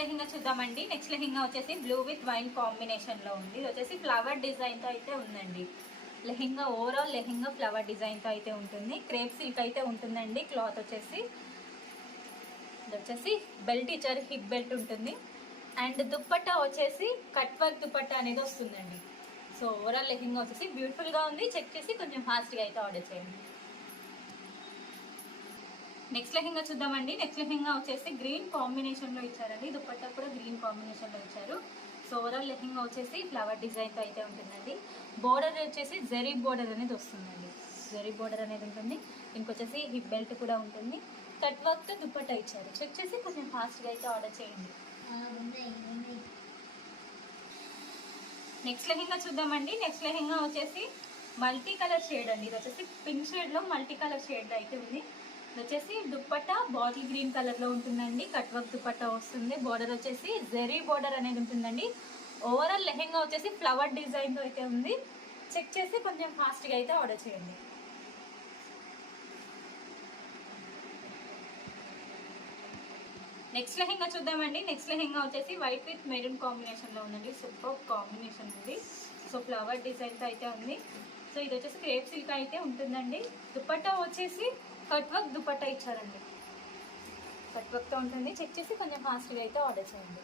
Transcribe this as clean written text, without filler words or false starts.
లెహంగా చూద్దామండి. నెక్స్ట్ లెహంగా వచ్చేసి blue with wine combination లో ఉంది. ఇది వచ్చేసి ఫ్లవర్ డిజైన్ తో అయితే ఉందండి. Lehenga overall lehenga flower design తో అయితే ఉంటుంది. క్రేప్ సిల్క్ అయితే ఉంటుందండి. క్లాత్ వచ్చేసి ఇది వచ్చేసి బెల్ట్ ఇచ్చారు, హిప్ బెల్ట్ ఉంటుంది. అండ్ దుప్పట్టా వచ్చేసి కట్ వర్క్ దుప్పట్టా అనేది వస్తుందండి. సో ఓవరాల్ లెహంగా వచ్చేసి బ్యూటిఫుల్ గా ఉంది. చెక్ చేసి కొంచెం ఫాస్ట్ గా అయితే ఆర్డర్ చేయండి. నెక్స్ట్ లెహంగా చూద్దామండి. నెక్స్ట్ లెహంగా వచ్చేసి గ్రీన్ కాంబినేషన్ లో ఇచ్చారండి. దుపట్టా కూడా గ్రీన్ కాంబినేషన్ లో ఇచ్చారు. సో ఓవరాల్ లెహంగా వచ్చేసి ఫ్లవర్ డిజైన్ తో అయితే ఉంటుందండి. బోర్డర్ వచ్చేసి జరీ బోర్డర్ అనేది వస్తుందండి. జరీ బోర్డర్ అనేది ఉంటుంది. ఇంకొచ్చేసి హిప్ బెల్ట్ కూడా ఉంటుంది. కట్ వర్క్ తో దుపట్టా ఇచ్చారు. చెక్ చేసి కొంచెం ఫాస్ట్ గా అయితే ఆర్డర్ చేయండి. నెక్స్ట్ లెహంగా చూద్దామండి. నెక్స్ట్ లెహంగా వచ్చేసి మల్టీ కలర్ షేడ్ అండి. ఇది వచ్చేసి పింక్ షేడ్ లో మల్టీ కలర్ షేడ్ అయితే ఉంది. వచ్చేసి దుప్పట్టా బాటిల్ గ్రీన్ కలర్ లో ఉంటుందండి. కట్ వర్క్ దుప్పట్టా వస్తుంది. బోర్డర్ వచ్చేసి జరీ బోర్డర్ అనేది ఉంటుందండి. ఓవరాల్ లెహంగా వచ్చేసి ఫ్లవర్ డిజైన్ తో అయితే ఉంది. చెక్ చేసి కొంచెం ఫాస్ట్ గా అయితే ఆర్డర్ చేయండి. నెక్స్ట్ లెహంగా చూద్దామండి. నెక్స్ట్ లెహంగా వచ్చేసి వైట్ విత్ మెరూన్ కాంబినేషన్ లో ఉందండి. సూపర్ కాంబినేషన్ ఉంది. సో ఫ్లవర్ డిజైన్ తో అయితే ఉంది. సో ఇది వచ్చేసి క్రేప్ సిల్క్ అయితే ఉంటుందండి. దుపట్టా వచ్చేసి కట్ వర్క్ దుపట్టా ఇచ్చారండి. కట్ వర్క్ తో ఉంటుంది. చెక్ చేసి కొంచెం ఫాస్ట్గా అయితే ఆర్డర్ చేయండి.